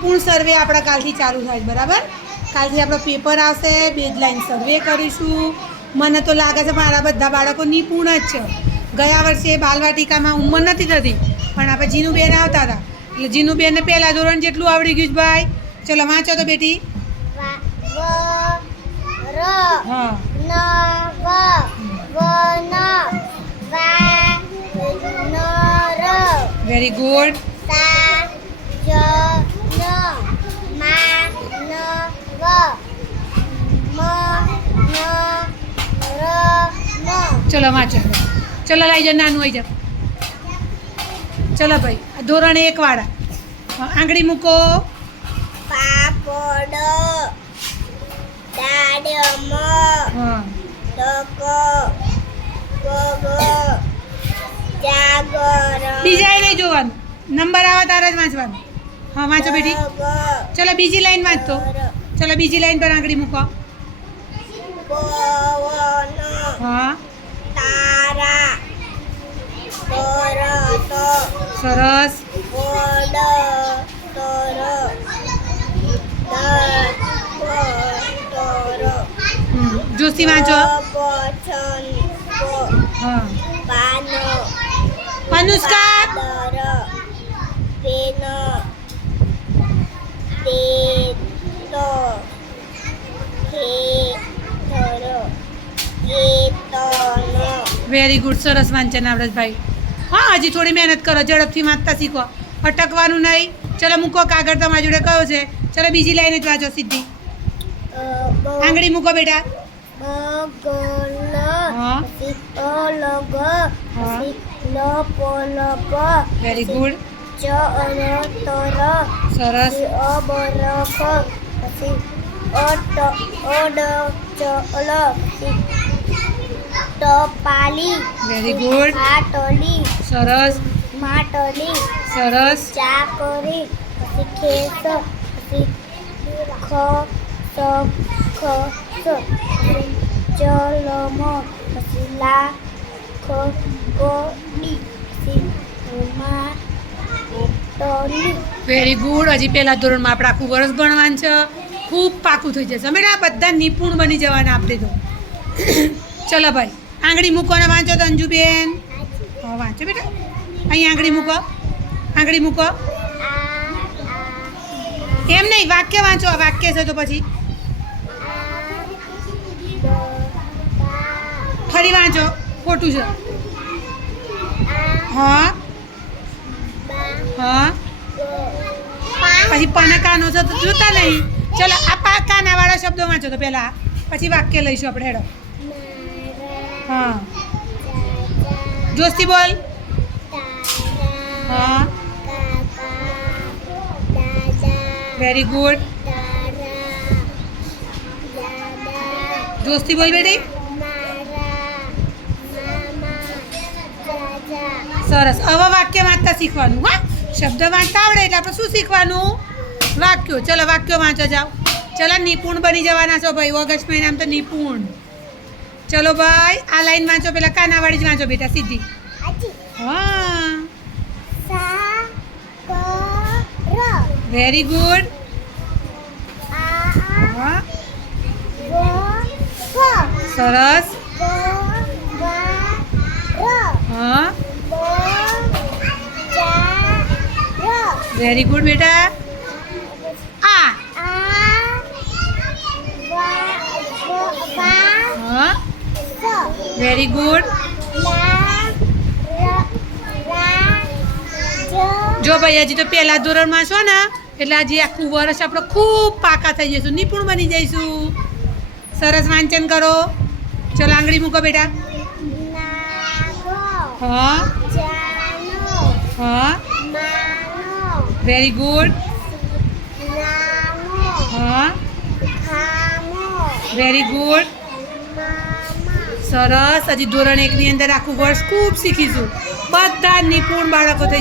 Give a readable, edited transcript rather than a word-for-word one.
નિપુણ સર્વે આપણા કાલથી ચાલુ થાય બરાબર. કાલથી આપણો પેપર આવશે, 2 લાઈન સર્વે કરીશું. મને તો લાગે છે મારા બધા બાળકો નિપુણ જ છે. ગયા વર્ષે બાલવાટિકામાં ઉંમર નથી થતી પણ આપણે જીનુબેન આવતા હતા એટલે જીનુબેનને પહેલાં ધોરણ જેટલું આવડી ગયું છે ભાઈ. ચલો વાંચો તો બેટી. હા વેરી ગુડ. ચલો વાંચો. ચલો લઈ જાઓ, નાનું આવી જાઓ. ચલો ભાઈ ધોરણ 1 વાળા આંગળી મૂકો. પાપડ, દાડમ, હા તકો, ગોગો, જાગર, બીજા નહીં જોવાનું, નંબર આવે તારે જ વાંચવાનું. હા વાંચો બેટી. ચલો બીજી લાઈન વાંચતો. ચલો બીજી લાઈન પર આંગળી મૂકો. પવન, હા તારા, તરત, સરસ. ગોડ, તર, જોશી વાંચો. પછન, હા પાનો, અનુષ્કા. પાદર, પેન, તેતો, ખેતર, કેતન. Very good. સરસ વાંચન આવડતભાઈ. હા હજી થોડી મહેનત કરો, ઝડપથી વાંચતા શીખો, અટકવાનું નહીં. ચલો મૂકો કાગળ, તમારી જોડે કયો છે. ચલો બીજી લાઈન જ વાંચો સીધી. આંગળી મૂકો બેટા. બગલ, હા પછી અલગ, હા પછી લપલપ, વેરી ગુડ. ચરતર, સરસ. પછી અબરખ, પછી અડચલ, પછી ટપાલી, વેરી ગુડ. માટલી, સરસ માટલી, સરસ. ચાકરી, પછી ખેસ, પછી ચલમ, પછી લાખોડી, પછી માટલી. Very good. હજી પહેલા ધોરણમાં આપણે આખું વર્ષ ભણવાનું છે, ખૂબ પાકું થઈ જશે. અમે બધા નિપુણ બની જવાના આપણે તો. ચલો ભાઈ આંગળી મૂકો ને વાંચો તો અંજુબેન. હા વાંચો બેટા. અહીં આંગળી મૂકો. આંગળી મૂકો. એમ નહીં, વાક્ય વાંચો. આ વાક્ય છે તો પછી ફરી વાંચો, ખોટું છે. હા હા પછી પાનાકાનો છે તો જોતા નહીં. ચલો આ કાનાવાળા શબ્દો વાંચો તો પહેલાં, પછી વાક્ય લઈશું આપણે. હેડો. હા જોસ્તી બોલ. હા વેરી ગુડ. જોસ્તી બોલ બેટી. સરસ. હવે વાક્ય વાંચતા શીખવાનું. હા શબ્દ વાંચતા આવડે એટલે આપણે શું શીખવાનું? વાક્યો. ચલો વાક્યો વાંચો જાઓ. ચલો નિપુણ બની જવાના છો ભાઈ, ઓગસ્ટ મહિનામાં તો નિપુણ. ચલો ભાઈ આ લાઈન વાંચો, પેલા કાનાવાળી જ વાંચો બેટા સીધી. હા વેરી ગુડ. હા સરસ. હા વેરી ગુડ બેટા. આ હા વેરી ગુડ. જો ભાઈ હજી તો પહેલા ધોરણમાં છો ને એટલે હજી આખું વર્ષ આપણે ખૂબ પાકા થઈ જઈશું, નિપુણ બની જઈશું. સરસ વાંચન કરો. ચલો આંગળી મૂકો બેટા. હા હા વેરી ગુડ. હા વેરી ગુડ. સરસ. હજી ધોરણ 1ની અંદર આખું વર્ષ ખૂબ શીખીશું. બધા નિપુણ બાળકો થઈ